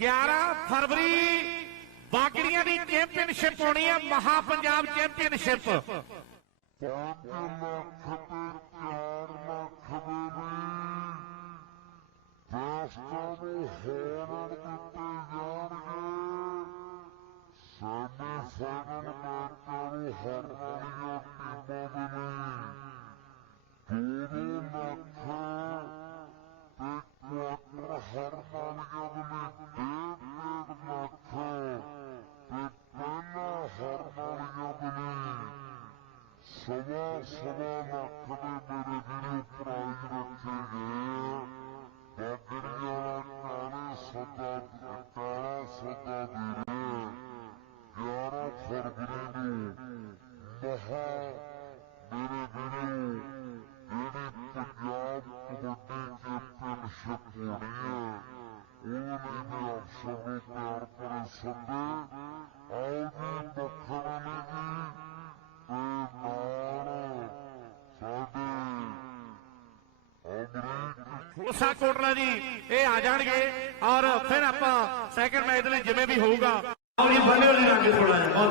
11 ਫਰਵਰੀ ਬਾਕੜੀਆਂ ਦੀ championship ਹੋਣੀ ਹੈ ਮਹਾ ਪੰਜਾਬ ਚੈਂਪੀਅਨਸ਼ਿਪ ਪੰਜ ਲੱਖ سوا سوا مرتبے میرے لیے پرائز رکھے گئے بادری اٹھارہ ستا اٹھارہ ستا دیرے گیارہ مہا میرے دلوں میری یعنی پنجاب کبڈی پن شکوڑی انہوں نے بھی آپ سب کو پیار کرے سمجھے آؤ جی۔ ਉਸਾ ਕੋਟਲਾ ਜੀ, ਇਹ ਆ ਜਾਣਗੇ ਔਰ ਫਿਰ ਆਪਾਂ ਸੈਕੰਡ ਮੈਚ ਲਈ ਜਿਵੇਂ ਵੀ ਹੋਊਗਾ। ਔਰ ਇਹ ਬਣੇ ਹੋਏ ਲਾਗੇ ਥੋੜਾ ਜਿਹਾ।